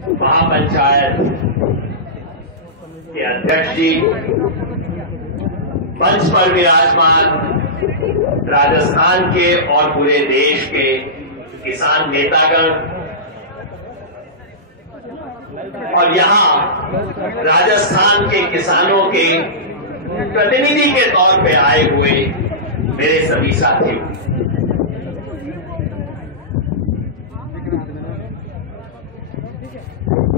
महापंचायत के अध्यक्ष जी, मंच पर विराजमान राजस्थान के और पूरे देश के किसान नेतागण और यहां राजस्थान के किसानों के प्रतिनिधि के तौर पे आए हुए मेरे सभी साथियों,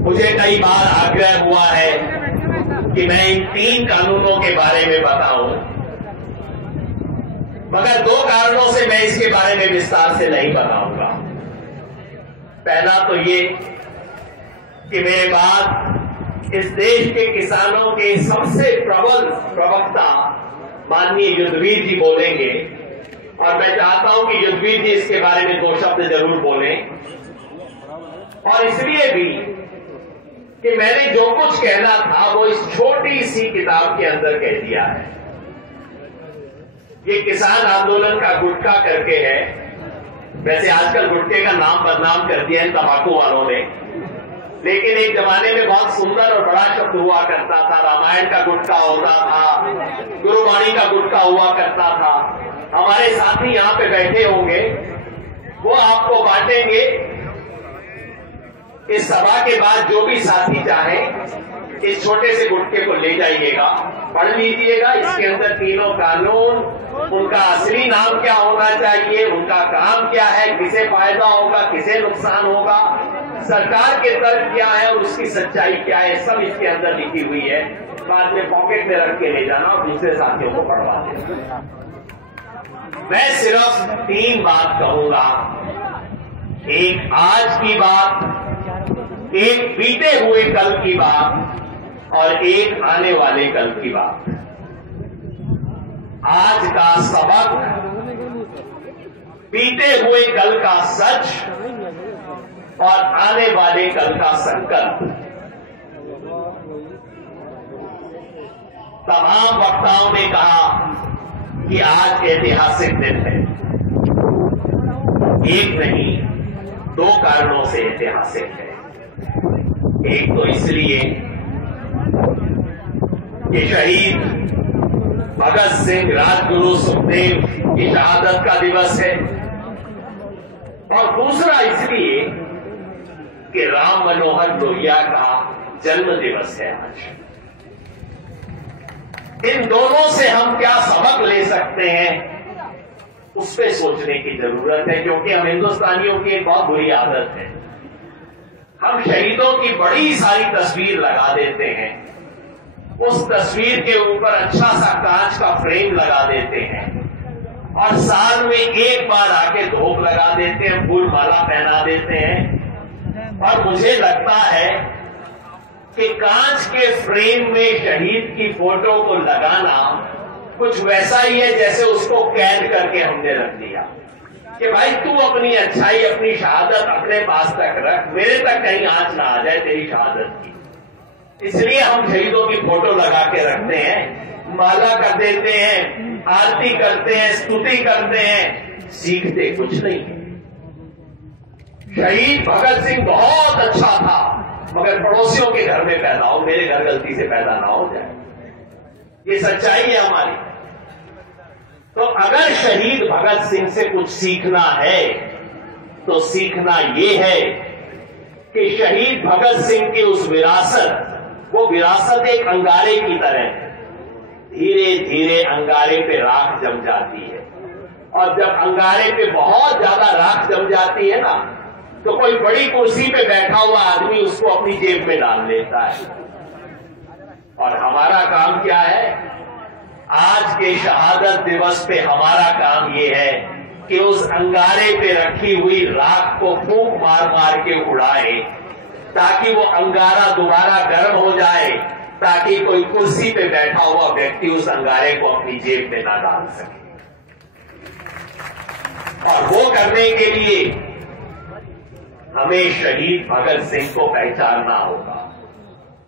मुझे कई बार आग्रह हुआ है कि मैं इन 3 कानूनों के बारे में बताऊं, मगर 2 कारणों से मैं इसके बारे में विस्तार से नहीं बताऊंगा। पहला तो ये कि मेरे बाद इस देश के किसानों के सबसे प्रबल प्रवक्ता माननीय युद्धवीर जी बोलेंगे और मैं चाहता हूं कि युद्धवीर जी इसके बारे में 2 शब्द जरूर बोलें। और इसलिए भी कि मैंने जो कुछ कहना था वो इस छोटी सी किताब के अंदर कह दिया है। ये किसान आंदोलन का गुटखा करके है। वैसे आजकल गुटखे का नाम बदनाम कर दिया इन तंबाकू वालों ने, लेकिन एक जमाने में बहुत सुंदर और बड़ा शब्द हुआ करता था। रामायण का गुटखा होता था, गुरुवाणी का गुटखा हुआ करता था। हमारे साथी यहां पे बैठे होंगे, वो आपको बांटेंगे। इस सभा के बाद जो भी साथी चाहे इस छोटे से गुटखे को ले जाइएगा, पढ़ लीजिएगा। इसके अंदर 3 कानून, उनका असली नाम क्या होना चाहिए, उनका काम क्या है, किसे फायदा होगा, किसे नुकसान होगा, सरकार के तर्क क्या है और उसकी सच्चाई क्या है, सब इसके अंदर लिखी हुई है। बाद में पॉकेट में रख के ले जाना और दूसरे साथियों को पढ़वा देना। मैं सिर्फ 3 बात कहूंगा, एक आज की बात, एक बीते हुए कल की बात और एक आने वाले कल की बात। आज का सबक, बीते हुए कल का सच और आने वाले कल का संकल्प। तमाम वक्ताओं ने कहा कि आज ऐतिहासिक दिन है। एक नहीं, 2 कारणों से ऐतिहासिक है। एक तो इसलिए कि शहीद भगत सिंह, राजगुरु सुखदेव की शहादत का दिवस है, और दूसरा इसलिए कि राम मनोहर लोहिया का जन्म दिवस है आज। इन दोनों से हम क्या सबक ले सकते हैं, उस पर सोचने की जरूरत है, क्योंकि हम हिंदुस्तानियों की एक बहुत बुरी आदत है। हम शहीदों की बड़ी सारी तस्वीर लगा देते हैं, उस तस्वीर के ऊपर अच्छा सा कांच का फ्रेम लगा देते हैं और साल में एक बार आके धूप लगा देते हैं, फूल माला पहना देते हैं। और मुझे लगता है कि कांच के फ्रेम में शहीद की फोटो को लगाना कुछ वैसा ही है जैसे उसको कैद करके हमने रख दिया कि भाई तू अपनी अच्छाई, अपनी शहादत अपने पास तक रख, मेरे तक कहीं आंच ना आ जाए तेरी शहादत की। इसलिए हम शहीदों की फोटो लगा के रखते हैं, माला कर देते हैं, आरती करते हैं, स्तुति करते हैं, सीखते कुछ नहीं है। शहीद भगत सिंह बहुत अच्छा था, मगर पड़ोसियों के घर में पैदा हो, मेरे घर गलती से पैदा ना हो जाए, ये सच्चाई है हमारी। तो अगर शहीद भगत सिंह से कुछ सीखना है तो सीखना ये है कि शहीद भगत सिंह की उस विरासत, वो विरासत एक अंगारे की तरह है। धीरे धीरे अंगारे पे राख जम जाती है, और जब अंगारे पे बहुत ज्यादा राख जम जाती है ना, तो कोई बड़ी कुर्सी पे बैठा हुआ आदमी उसको अपनी जेब में डाल लेता है। और हमारा काम क्या है? आज के शहादत दिवस पे हमारा काम ये है कि उस अंगारे पे रखी हुई राख को फूंक मार मार के उड़ाए, ताकि वो अंगारा दोबारा गर्म हो जाए, ताकि कोई कुर्सी पे बैठा हुआ व्यक्ति उस अंगारे को अपनी जेब में ना डाल सके। और वो करने के लिए हमें शहीद भगत सिंह को पहचानना होगा,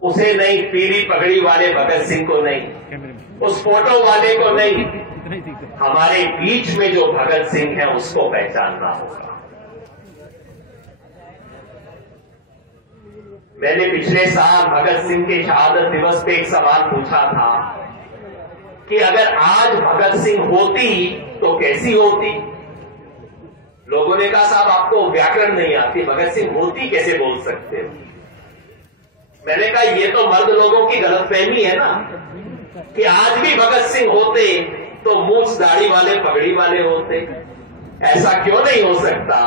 उसे नहीं, पीली पगड़ी वाले भगत सिंह को नहीं, उस फोटो वाले को नहीं, हमारे बीच में जो भगत सिंह है उसको पहचानना होगा। मैंने पिछले साल भगत सिंह के शहादत दिवस पे एक सवाल पूछा था कि अगर आज भगत सिंह होती तो कैसी होती। लोगों ने कहा साहब आपको व्याकरण नहीं आती, भगत सिंह होती कैसे बोल सकते हो। मैंने कहा ये तो मर्द लोगों की गलतफहमी है ना कि आज भी भगत सिंह होते तो मूंछ दाढ़ी वाले पगड़ी वाले होते। ऐसा क्यों नहीं हो सकता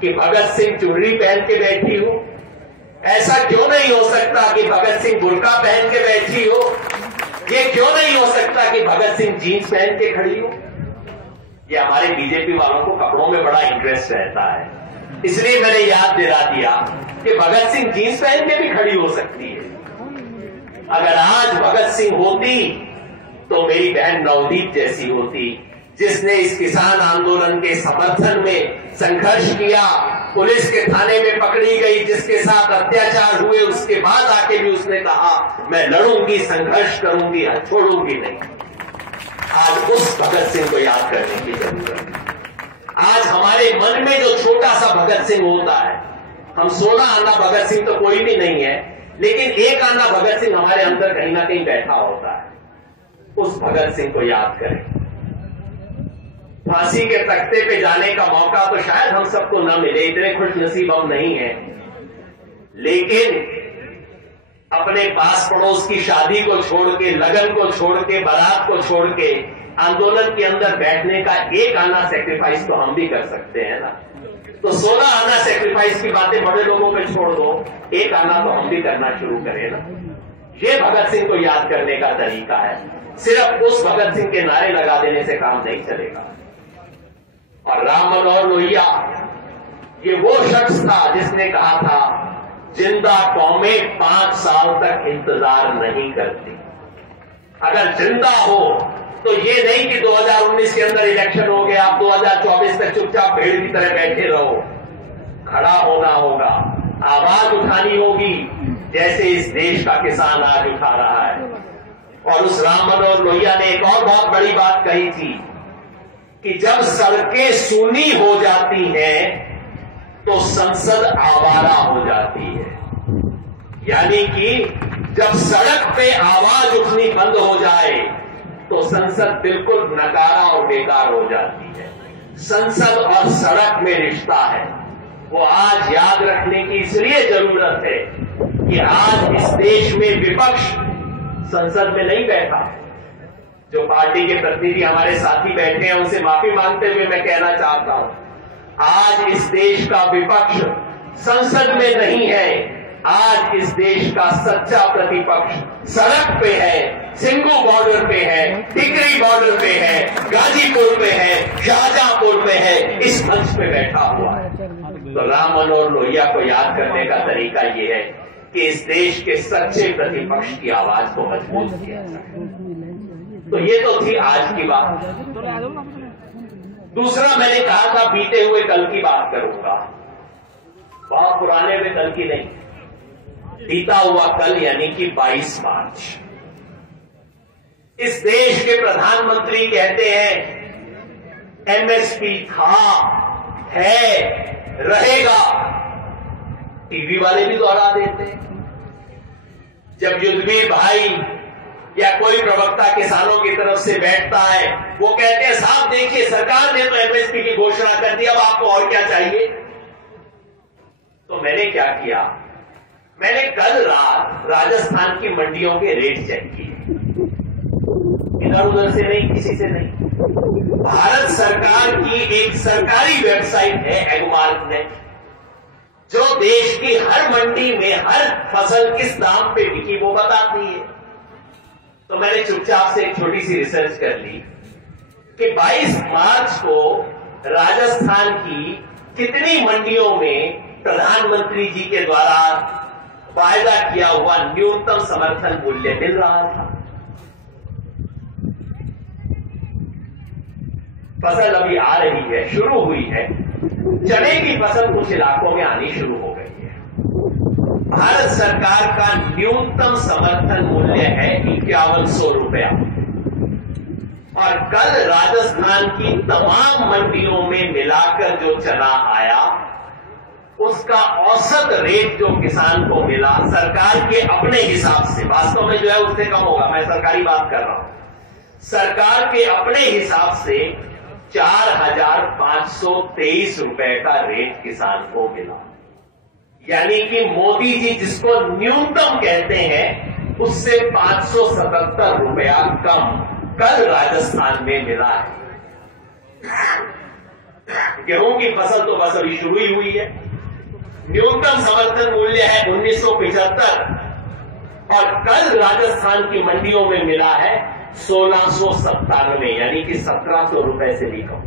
कि भगत सिंह चुनरी पहन के बैठी हो, ऐसा क्यों नहीं हो सकता कि भगत सिंह बुर्का पहन के बैठी हो, ये क्यों नहीं हो सकता कि भगत सिंह जीन्स पहन के खड़ी हो। ये हमारे बीजेपी वालों को कपड़ों में बड़ा इंटरेस्ट रहता है, इसलिए मैंने याद दिला दिया कि भगत सिंह जीन्स पहन के भी खड़ी हो सकती है। अगर आज भगत सिंह होती तो मेरी बहन नवदीप जैसी होती, जिसने इस किसान आंदोलन के समर्थन में संघर्ष किया, पुलिस के थाने में पकड़ी गई, जिसके साथ अत्याचार हुए, उसके बाद आके भी उसने कहा मैं लड़ूंगी, संघर्ष करूंगी, छोड़ूंगी नहीं। आज उस भगत सिंह को याद करने की जरूरत है। आज हमारे मन में जो छोटा सा भगत सिंह होता है, हम 16 आना भगत सिंह तो कोई भी नहीं है, लेकिन एक आना भगत सिंह हमारे अंदर कहीं ना कहीं बैठा होता है। उस भगत सिंह को याद करें। फांसी के तख्ते पे जाने का मौका तो शायद हम सबको न मिले, इतने खुश नसीब हम नहीं हैं, लेकिन अपने पास पड़ोस की शादी को छोड़ के, लगन को छोड़ के, बारात को छोड़ के आंदोलन के अंदर बैठने का एक आना सेक्रीफाइस तो हम भी कर सकते हैं ना। तो 16 आना सेक्रीफाइस की बातें बड़े लोगों पे छोड़ दो, एक आना तो हम भी करना शुरू करें ना। ये भगत सिंह को याद करने का तरीका है। सिर्फ उस भगत सिंह के नारे लगा देने से काम नहीं चलेगा। और राम मनोहर लोहिया ये वो शख्स था जिसने कहा था जिंदा कौमें 5 साल तक इंतजार नहीं करती। अगर जिंदा हो तो ये नहीं कि 2019 के अंदर इलेक्शन हो गया, आप 2024 तक चुपचाप भेड़ की तरह बैठे रहो। खड़ा होना होगा, आवाज उठानी होगी, जैसे इस देश का किसान आज उठा रहा है। और उस राम मनोहर लोहिया ने एक और बहुत बड़ी बात कही थी कि जब सड़कें सूनी हो जाती हैं तो संसद आवारा हो जाती है। यानी कि जब सड़क पे आवाज उठनी बंद हो जाए तो संसद बिल्कुल नकारा और बेकार हो जाती है। संसद और सड़क में रिश्ता है, वो आज याद रखने की इसलिए जरूरत है कि आज इस देश में विपक्ष संसद में नहीं बैठा। जो पार्टी के प्रतिनिधि हमारे साथी बैठे हैं उनसे माफी मांगते हुए मैं कहना चाहता हूं, आज इस देश का विपक्ष संसद में नहीं है। आज इस देश का सच्चा प्रतिपक्ष सड़क पे है, सिंगू बॉर्डर पे है, टिकरी बॉर्डर पे है, गाजीपुर पे है, शाहजहांपुर पे है, इस मंच पे बैठा हुआ है। तो राम मनोहर लोहिया को याद करने का तरीका ये है कि इस देश के सच्चे प्रतिपक्ष की आवाज को मजबूत किया जाए। तो ये तो थी आज की बात। दूसरा मैंने कहा था बीते हुए कल की बात करूंगा, बहुत पुराने हुए कल की नहीं, बीता हुआ कल यानी कि 22 मार्च। इस देश के प्रधानमंत्री कहते हैं एमएसपी था, है, रहेगा। टीवी वाले भी दोहरा देते हैं। जब युद्धवीर भाई या कोई प्रवक्ता किसानों की तरफ से बैठता है, वो कहते हैं साहब देखिए सरकार ने तो एमएसपी की घोषणा कर दी, अब आपको और क्या चाहिए। तो मैंने क्या किया, मैंने कल रात राजस्थान की मंडियों के रेट चेक किए, इधर उधर से नहीं, किसी से नहीं। भारत सरकार की एक सरकारी वेबसाइट है एग्मार्क नेट, जो देश की हर मंडी में हर फसल किस दाम पे बिकी वो बताती है। तो मैंने चुपचाप से एक छोटी सी रिसर्च कर ली कि 22 मार्च को राजस्थान की कितनी मंडियों में प्रधानमंत्री जी के द्वारा वायदा किया हुआ न्यूनतम समर्थन मूल्य मिल रहा था। फसल अभी आ रही है, शुरू हुई है। चने की फसल कुछ इलाकों में आनी शुरू हो गई है। भारत सरकार का न्यूनतम समर्थन मूल्य है 5100 रुपया। और कल राजस्थान की तमाम मंडियों में मिलाकर जो चना आया उसका औसत रेट जो किसान को मिला सरकार के अपने हिसाब से, वास्तव में जो है उससे कम होगा, मैं सरकारी बात कर रहा हूं, सरकार के अपने हिसाब से 4,523 रुपए का रेट किसान को मिला। यानी कि मोदी जी जिसको न्यूनतम कहते हैं उससे 577 रुपया कम कल राजस्थान में मिला है। गेहूं की फसल तो बस अभी शुरू ही हुई है। न्यूनतम समर्थन मूल्य है 1975 और कल राजस्थान की मंडियों में मिला है 1697, यानी कि 1700 रुपए से भी कम,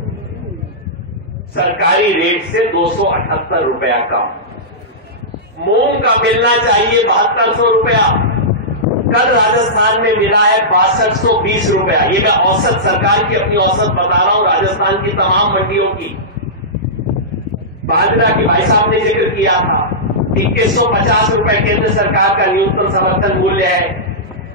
सरकारी रेट से 278 रुपया कम। मूंग का मिलना चाहिए 7200 रुपया, कल राजस्थान में मिला है 6220 रुपया। ये मैं औसत, सरकार की अपनी औसत बता रहा हूं, राजस्थान की तमाम मंडियों की। बाजरा की भाई साहब ने जिक्र किया था, 2150 रुपए केंद्र सरकार का न्यूनतम समर्थन मूल्य है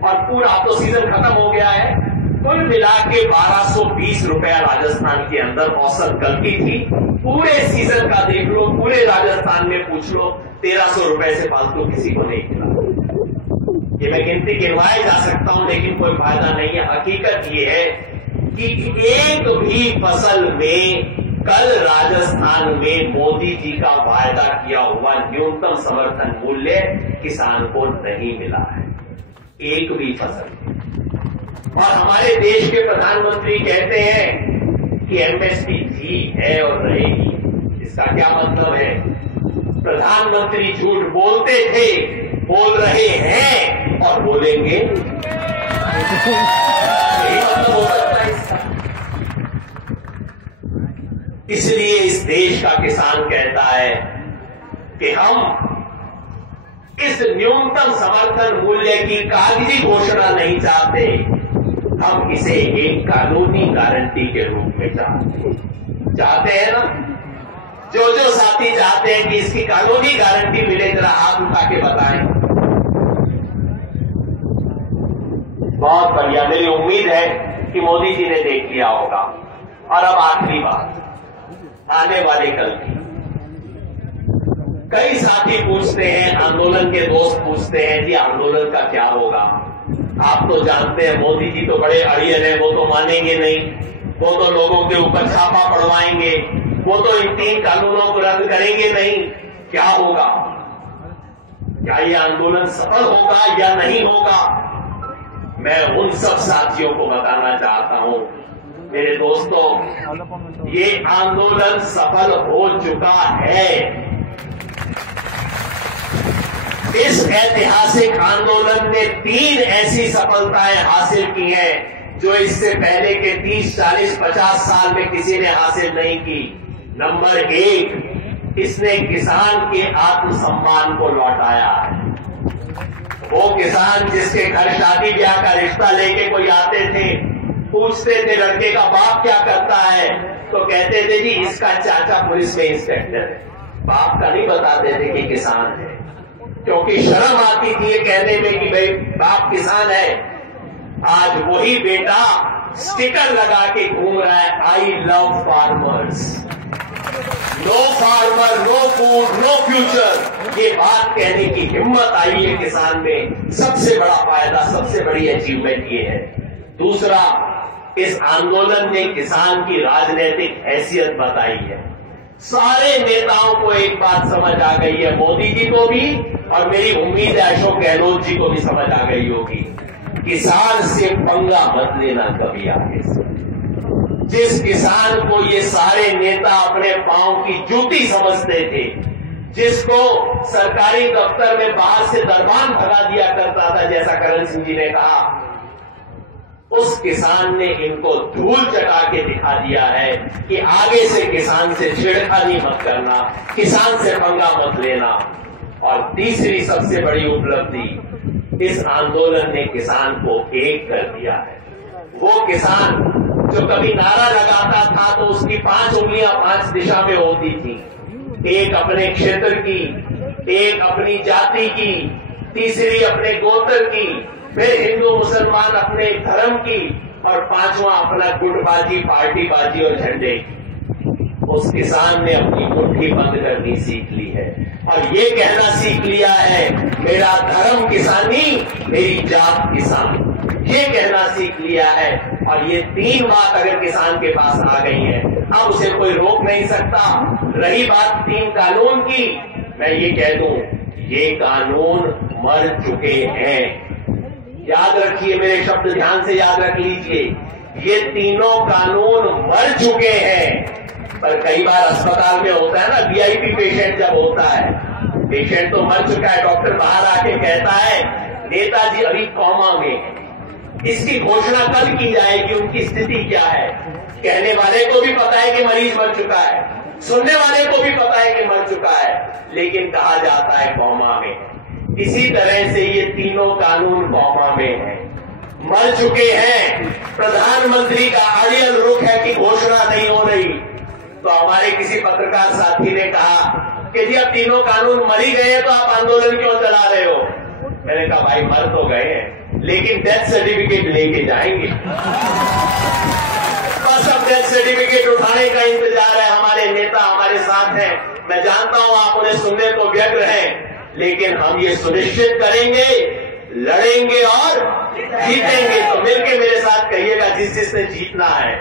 और पूरा तो सीजन खत्म हो गया है। कुल मिला के 1220 रुपया राजस्थान के अंदर औसत गलती थी। पूरे सीजन का देख लो, पूरे राजस्थान में पूछ लो, 1300 रुपए से फालतू किसी को नहीं मिला। ये मैं गिनती गिनवाए जा सकता हूं लेकिन कोई फायदा नहीं है। हकीकत ये है कि एक भी फसल में कल राजस्थान में मोदी जी का वायदा किया हुआ न्यूनतम समर्थन मूल्य किसान को नहीं मिला है, एक भी फसल। और हमारे देश के प्रधानमंत्री कहते हैं कि एमएसपी थी, है और रहेगी। इसका क्या मतलब है? प्रधानमंत्री झूठ बोलते थे, बोल रहे हैं और बोलेंगे। यही मतलब हो सकता है इसका। इसलिए इस देश का किसान कहता है कि हम इस न्यूनतम समर्थन मूल्य की कागजी घोषणा नहीं चाहते, हम इसे एक कानूनी गारंटी के रूप में चाहते हैं ना। जो साथी चाहते हैं कि इसकी कानूनी गारंटी मिले, जरा हाथ उठा के बताएं। बहुत बढ़िया, मेरी उम्मीद है कि मोदी जी ने देख लिया होगा। और अब आखिरी बात, आने वाले कल की। कई साथी पूछते हैं, आंदोलन के दोस्त पूछते हैं कि आंदोलन का क्या होगा। आप तो जानते हैं मोदी जी तो बड़े अड़ियल हैं, वो तो मानेंगे नहीं, वो तो लोगों के ऊपर छापा पड़वाएंगे, वो तो इन 3 कानूनों को रद्द करेंगे नहीं। क्या होगा? क्या ये आंदोलन सफल होगा या नहीं होगा? मैं उन सब साथियों को बताना चाहता हूं, मेरे दोस्तों, ये आंदोलन सफल हो चुका है। इस ऐतिहासिक आंदोलन ने 3 ऐसी सफलताएं हासिल की हैं जो इससे पहले के 30, 40, 50 साल में किसी ने हासिल नहीं की। नंबर 1, इसने किसान के आत्मसम्मान को लौटाया है। वो किसान जिसके घर शादी ब्याह का रिश्ता लेके कोई आते थे, पूछते थे लड़के का बाप क्या करता है, तो कहते थे जी इसका चाचा पुलिस में इंस्पेक्टर है। बाप का नहीं बताते थे कि किसान है, क्योंकि शर्म आती थी ये कहने में कि भाई बाप किसान है। आज वही बेटा स्टिकर लगा के घूम रहा है, I love farmers, no farmer no food no future. ये बात कहने की हिम्मत आई है किसान में। सबसे बड़ा फायदा, सबसे बड़ी अचीवमेंट ये है। दूसरा, इस आंदोलन ने किसान की राजनीतिक हैसियत बताई है। सारे नेताओं को एक बात समझ आ गई है, मोदी जी को भी और मेरी उम्मीद है अशोक गहलोत जी को भी समझ आ गई होगी। किसान से पंगा मत लेना कभी आगे से। जिस किसान को ये सारे नेता अपने पांव की जूती समझते थे, जिसको सरकारी दफ्तर में बाहर से दरबान भगा दिया करता था, जैसा करण सिंह जी ने कहा, उस किसान ने इनको धूल चटा के दिखा दिया है कि आगे से किसान से छेड़खानी मत करना, किसान से पंगा मत लेना। और तीसरी सबसे बड़ी उपलब्धि, इस आंदोलन ने किसान को एक कर दिया है। वो किसान जो कभी नारा लगाता था तो उसकी 5 उंगलियां 5 दिशा में होती थी, एक अपने क्षेत्र की, एक अपनी जाति की, तीसरी अपने गोत्र की, फिर हिंदू मुसलमान अपने धर्म की और 5वां अपना गुटबाजी, पार्टीबाजी और झंडे की। उस किसान ने अपनी मुट्ठी बंद करनी सीख ली है और ये कहना सीख लिया है, मेरा धर्म किसानी, मेरी जात किसान, ये कहना सीख लिया है। और ये 3 बात अगर किसान के पास आ गई है, अब उसे कोई रोक नहीं सकता। रही बात 3 कानून की, मैं ये कह दूं, ये कानून मर चुके हैं। याद रखिए, मेरे शब्द ध्यान से याद रख लीजिए, ये तीनों कानून मर चुके हैं। पर कई बार अस्पताल में होता है ना, वीआईपी पेशेंट जब होता है, पेशेंट तो मर चुका है, डॉक्टर बाहर आके कहता है नेताजी अभी कोमा में है, इसकी घोषणा कब की जाएगी, उनकी स्थिति क्या है। कहने वाले को भी पता है कि मरीज मर चुका है, सुनने वाले को भी पता है कि मर चुका है, लेकिन कहा जाता है कोमा में। इसी तरह से ये तीनों कानून कोमा में है, मर चुके हैं। प्रधानमंत्री का अड़ियल रुख है कि घोषणा नहीं हो रही। तो हमारे किसी पत्रकार साथी ने कहा कि जी अब तीनों कानून मर ही गए तो आप आंदोलन क्यों चला रहे हो। मैंने कहा भाई मर तो गए हैं, लेकिन डेथ सर्टिफिकेट लेके जाएंगे। बस अब डेथ सर्टिफिकेट उठाने का इंतजार है। हमारे नेता हमारे साथ हैं, मैं जानता हूं आप उन्हें सुनने को व्यग्र हैं, लेकिन हम ये सुनिश्चित करेंगे, लड़ेंगे और जीतेंगे। तो मिलके मेरे साथ कहिएगा, जिसने जीतना है,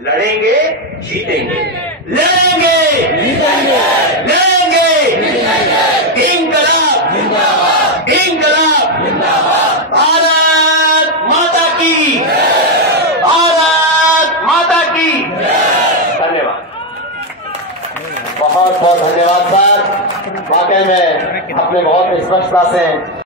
लड़ेंगे जीतेंगे, लड़ेंगे जीतेंगे, लड़ेंगे जीतेंगे। इंकलाब जिंदाबाद, इंकलाब जिंदाबाद। भारत माता की, भारत माता की। धन्यवाद, बहुत बहुत धन्यवाद सर। वाकई में आपने बहुत स्पष्टता से